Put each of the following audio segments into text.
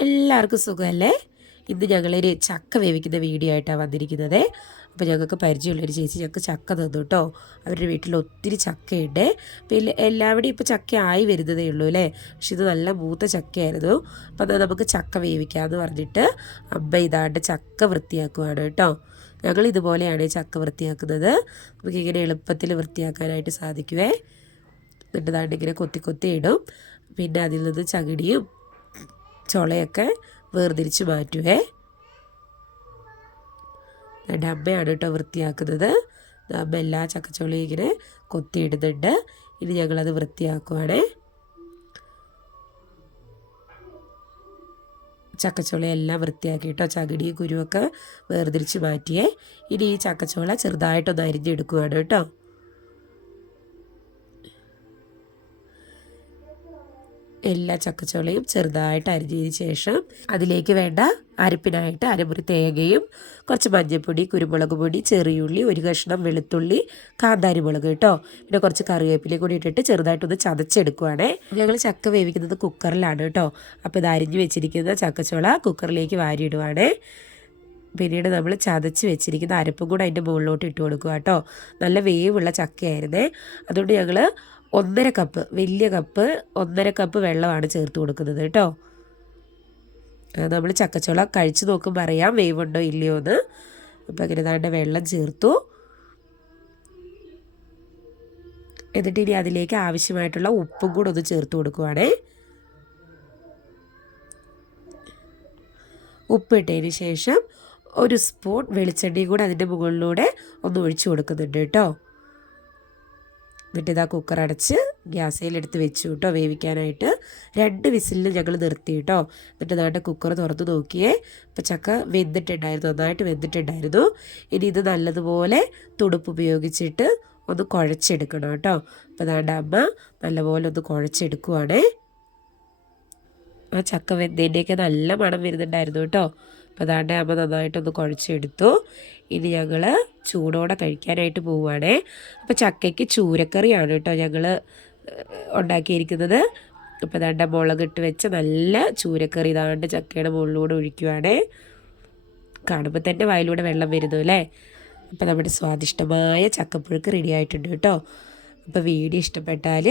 എല്ലാവർക്കും സുഖമല്ലേ? ഇന്ന് ഞങ്ങളൊരു ചക്ക വേവിക്കുന്ന വീഡിയോ ആയിട്ടാണ് വന്നിരിക്കുന്നത്. അപ്പോൾ ഞങ്ങൾക്ക് പരിചയമുള്ളൊരു ചേച്ചി ഞങ്ങൾക്ക് ചക്ക തന്നു കേട്ടോ. അവരുടെ വീട്ടിൽ ഒത്തിരി ചക്കയുണ്ട്. പിന്നെ എല്ലാവരുടെയും ഇപ്പോൾ ചക്ക ആയി വരുന്നതേ ഉള്ളൂ അല്ലേ, പക്ഷെ ഇത് നല്ല മൂത്ത ചക്കയായിരുന്നു. അപ്പോൾ അത് നമുക്ക് ചക്ക വേവിക്കാമെന്ന് പറഞ്ഞിട്ട് അമ്മ ഇതാണ്ട് ചക്ക വൃത്തിയാക്കുവാണ് കേട്ടോ. ഞങ്ങൾ ഇതുപോലെയാണ് ചക്ക വൃത്തിയാക്കുന്നത്. നമുക്കിങ്ങനെ എളുപ്പത്തിൽ വൃത്തിയാക്കാനായിട്ട് സാധിക്കുമേ. എന്നിട്ട് ഇതാണ്ട് ഇങ്ങനെ കൊത്തി കൊത്തി ഇടും. പിന്നെ അതിൽ നിന്ന് ചകിടിയും ചുളയൊക്കെ വേർതിരിച്ച് മാറ്റുവേ. എൻ്റെ അമ്മയാണ് കേട്ടോ വൃത്തിയാക്കുന്നത്. അമ്മ എല്ലാ ചക്കച്ചുളയും ഇങ്ങനെ കൊത്തിയിടുന്നുണ്ട്. ഇനി ഞങ്ങളത് വൃത്തിയാക്കുവാണേ. ചക്കച്ചുളയെല്ലാം വൃത്തിയാക്കിയിട്ടോ ചകിടിയും കുരുവൊക്കെ വേർതിരിച്ച് മാറ്റിയേ. ഇനി ഈ ചക്കച്ചുള ചെറുതായിട്ടൊന്ന് അരിഞ്ഞെടുക്കുവാണ് കേട്ടോ. എല്ലാ ചക്കച്ചുളയും ചെറുതായിട്ട് അരിഞ്ഞതിന് ശേഷം അതിലേക്ക് വേണ്ട അരപ്പിനായിട്ട് അരമുറി തേങ്ങയും കുറച്ച് മഞ്ഞൾപ്പൊടി, കുരുമുളക് പൊടി, ചെറിയുള്ളി, ഒരു കഷ്ണം വെളുത്തുള്ളി, കാന്താരി മുളക് കേട്ടോ, പിന്നെ കുറച്ച് കറിവേപ്പിലയും കൂടി ഇട്ടിട്ട് ചെറുതായിട്ടൊന്ന് ചതച്ചെടുക്കുവാണേ. ഞങ്ങൾ ചക്ക വേവിക്കുന്നത് കുക്കറിലാണ് കേട്ടോ. അപ്പോൾ ഇത് അരിഞ്ഞു വെച്ചിരിക്കുന്ന ചക്കച്ചുള കുക്കറിലേക്ക് വാരിയിടുവാണേ. പിന്നീട് നമ്മൾ ചതച്ച് വെച്ചിരിക്കുന്ന അരപ്പും കൂടെ അതിൻ്റെ മുകളിലോട്ട് ഇട്ട് കൊടുക്കുക കേട്ടോ. നല്ല വേവുള്ള ചക്കയായിരുന്നേ. അതുകൊണ്ട് ഞങ്ങൾ 1.5 കപ്പ്, വലിയ കപ്പ് 1.5 കപ്പ് വെള്ളമാണ് ചേർത്ത് കൊടുക്കുന്നത് കേട്ടോ. നമ്മൾ ചക്കച്ചുള കഴിച്ച് നോക്കുമ്പോൾ അറിയാം വേവുണ്ടോ ഇല്ലയോ എന്ന്. അപ്പോൾ അങ്ങനെ താണ്ട വെള്ളം ചേർത്തു. എന്നിട്ട് ഇനി അതിലേക്ക് ആവശ്യമായിട്ടുള്ള ഉപ്പും കൂടെ ഒന്ന് ചേർത്ത് കൊടുക്കുവാണേ. ഉപ്പിട്ടതിന് ശേഷം 1 സ്പൂൺ വെളിച്ചെണ്ണയും കൂടെ അതിൻ്റെ മുകളിലൂടെ ഒന്ന് ഒഴിച്ചു കൊടുക്കുന്നുണ്ട് കേട്ടോ. എന്നിട്ട് ഇതാ കുക്കർ അടച്ച് ഗ്യാസയിലെടുത്ത് വെച്ചു കേട്ടോ വേവിക്കാനായിട്ട്. 2 വിസിലിൽ ഞങ്ങൾ നിർത്തി കേട്ടോ. എന്നിട്ട് നാട്ടെ കുക്കർ തുറന്ന് നോക്കിയേ. അപ്പോൾ ചക്ക വെന്തിട്ടുണ്ടായിരുന്നു, നന്നായിട്ട് വെന്തിട്ടുണ്ടായിരുന്നു. ഇനി ഇത് നല്ലതുപോലെ തുടുപ്പ് ഉപയോഗിച്ചിട്ട് ഒന്ന് കുഴച്ചെടുക്കണം കേട്ടോ. അപ്പോൾ അതാണ്ട് അമ്മ നല്ലപോലെ ഒന്ന് കുഴച്ചെടുക്കുവാണേ. ആ ചക്ക വെന്തതിൻ്റെയൊക്കെ നല്ല മണം വരുന്നുണ്ടായിരുന്നു കേട്ടോ. അപ്പോൾ അതാണ്ട് അമ്മ നന്നായിട്ടൊന്ന് കുഴച്ചെടുത്തു. ഇനി ഞങ്ങൾ ചൂടോടെ കഴിക്കാനായിട്ട് പോവുകയാണേ. അപ്പോൾ ചക്കയ്ക്ക് ചൂരക്കറിയാണ് കേട്ടോ ഞങ്ങൾ ഉണ്ടാക്കിയിരിക്കുന്നത്. അപ്പോൾ അതാണ്ട് മുളകിട്ട് വെച്ച നല്ല ചൂരക്കറി ഇതാണ്ട് ചക്കയുടെ മുകളിലൂടെ ഒഴിക്കുവാണേ. കാണുമ്പോൾ തന്നെ വായിലൂടെ വെള്ളം വരുന്നു അല്ലേ. അപ്പോൾ നമ്മുടെ സ്വാദിഷ്ടമായ ചക്കപ്പുഴുക്ക് റെഡി ആയിട്ടുണ്ട് കേട്ടോ. അപ്പോൾ വീഡിയോ ഇഷ്ടപ്പെട്ടാൽ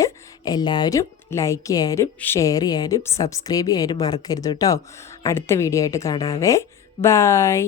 എല്ലാവരും ലൈക്ക് ചെയ്യാനും ഷെയർ ചെയ്യാനും സബ്സ്ക്രൈബ് ചെയ്യാനും മറക്കരുത് കേട്ടോ. അടുത്ത വീഡിയോ ആയിട്ട് കാണാവേ. ബായ്.